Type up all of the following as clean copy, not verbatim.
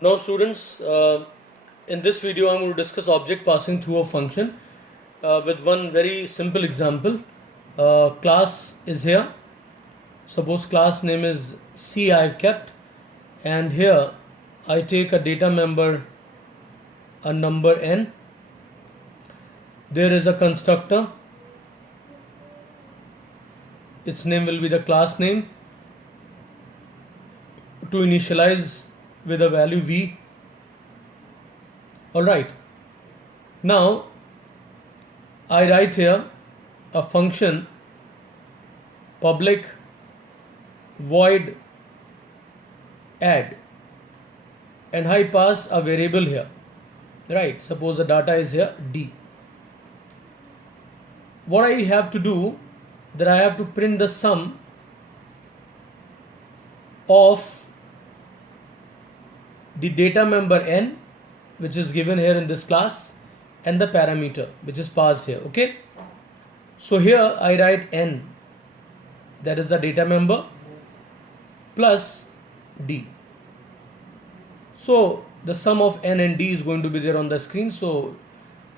Now students, in this video I'm going to discuss object passing through a function with one very simple example. Class is here. Suppose class name is C I've kept, and here I take a data member, a number n. There is a constructor. Its name will be the class name to initialize with a value v. Alright, now I write here a function public void add, and I pass a variable here, right? Suppose the data is here d. What I have to do, that I have to print the sum of the data member n, which is given here in this class, and the parameter which is passed here. Okay, so here I write n, that is the data member, plus d. So the sum of n and d is going to be there on the screen, so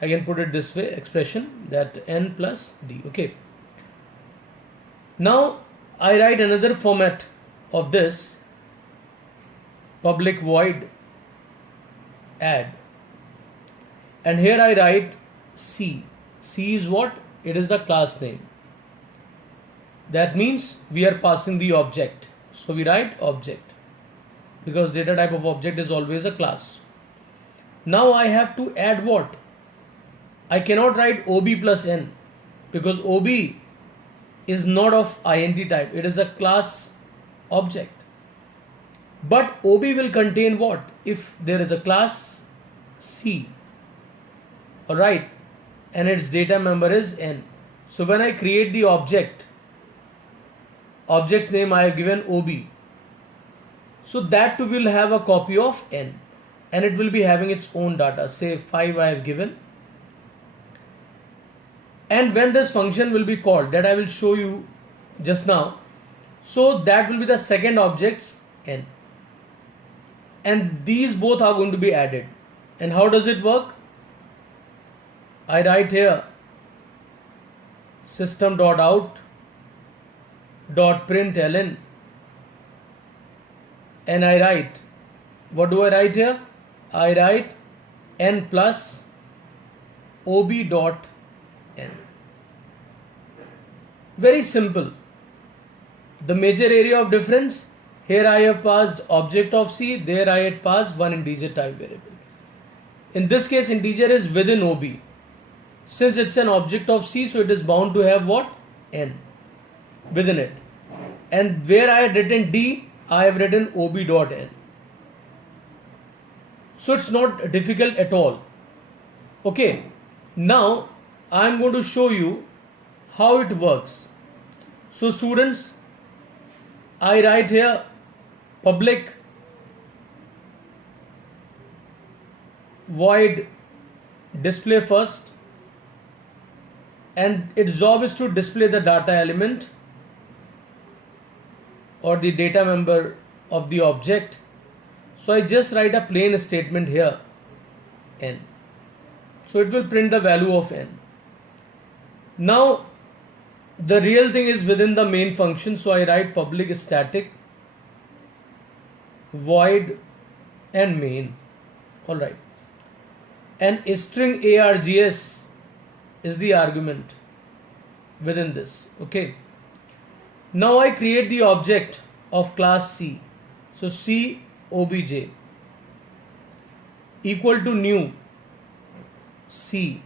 I can put it this way, expression that n plus d. Okay, now I write another format of this public void add, and here I write C. C is what? It is the class name. That means we are passing the object, so we write object, because data type of object is always a class. Now I have to add what? I cannot write ob plus n, because ob is not of int type, it is a class object. But ob will contain what? If there is a class C, alright, and its data member is n. So when I create the object's name I have given ob. So that too will have a copy of n, and it will be having its own data. Say 5 I have given. And when this function will be called, that I will show you just now, so that will be the second object's n. And these both are going to be added. And how does it work? I write here system.out.println, and I write, what do I write here? I write n plus ob dot n. Very simple. The major area of difference, here I have passed object of C, there I had passed one integer type variable. In this case, integer is within ob. Since it's an object of C, so it is bound to have what? N within it. And where I had written D, I have written ob dot n. So it's not difficult at all. Okay, now I am going to show you how it works. So students, I write here public void display first, and its job is to display the data element or the data member of the object. So I just write a plain statement here, n. So it will print the value of n. Now the real thing is within the main function, so I write public static void and main. Alright, and string args is the argument within this. Okay, now I create the object of class C. So C obj equal to new C,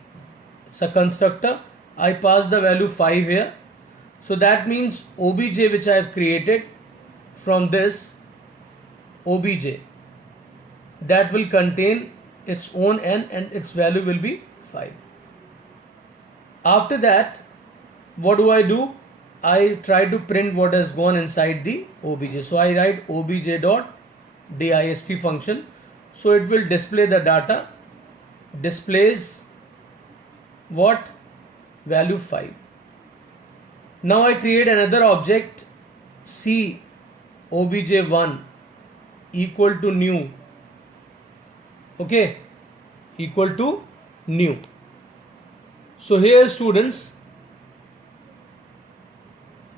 it's a constructor. I pass the value 5 here, so that means obj which I have created from this obj, that will contain its own n, and its value will be 5. After that, what do? I try to print what has gone inside the obj. So I write obj dot disp function, so it will display the data, displays what? Value 5. Now I create another object C obj1 equal to new okay, equal to new. So here students,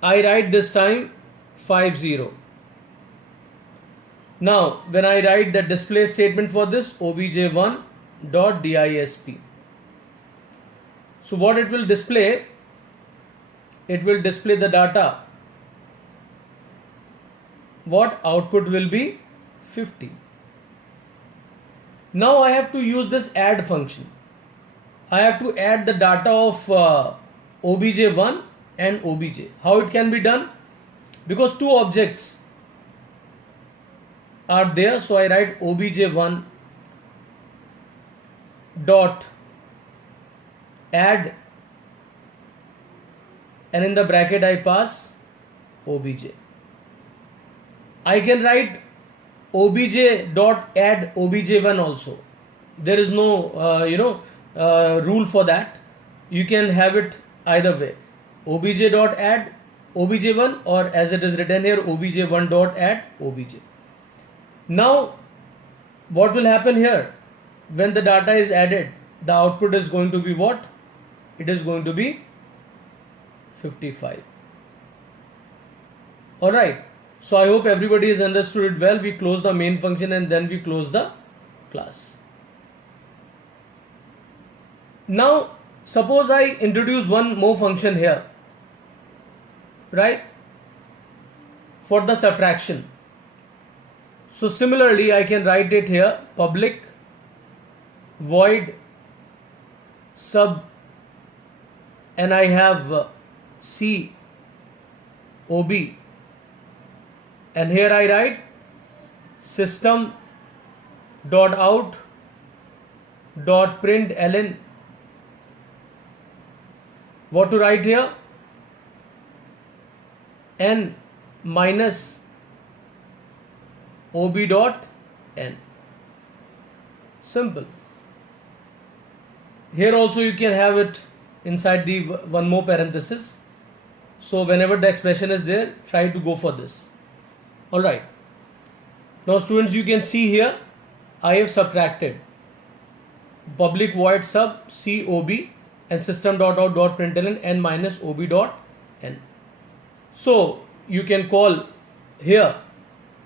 I write this time 50. Now when I write the display statement for this, obj1 dot disp. So what it will display? It will display the data. What output will be 50. Now I have to use this add function. I have to add the data of obj1 and obj. How it can be done? Because two objects are there, so I write obj1 dot add, and in the bracket I pass obj. I can write obj dot add obj1 also. There is no rule for that. You can have it either way, obj dot add obj1, or as it is written here, obj1 dot add obj. Now what will happen here? When the data is added, the output is going to be what? It is going to be 55. Alright, so I hope everybody has understood it well. We close the main function and then we close the class. Now suppose I introduce one more function here, right, for the subtraction. So similarly I can write it here, public void sub, and I have C OB, and here I write system dot out dot println. What to write here? N minus OB dot N. Simple. Here also you can have it inside the one more parenthesis. So whenever the expression is there, try to go for this. Alright. Now students, you can see here I have subtracted public void sub COB and system dot out dot println n minus OB dot N. So you can call here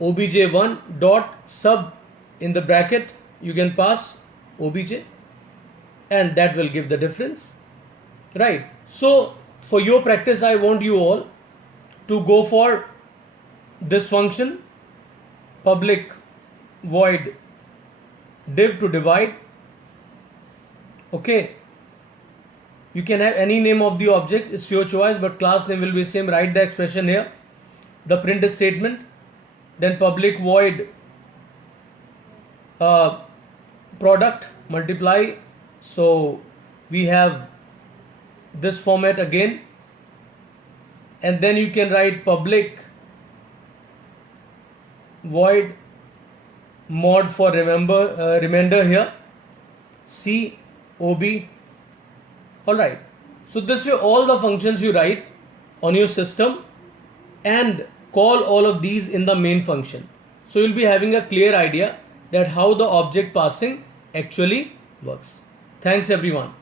obj1 dot sub, in the bracket you can pass obj, and that will give the difference, right? So for your practice, I want you all to go for this function, public void div to divide. Okay, you can have any name of the objects, it's your choice, but class name will be same. Write the expression here, the print statement, then public void product multiply. So we have this format again, and then you can write public void mod for remainder here, C OB. Alright, so this way all the functions you write on your system and call all of these in the main function. So you'll be having a clear idea that how the object passing actually works. Thanks everyone.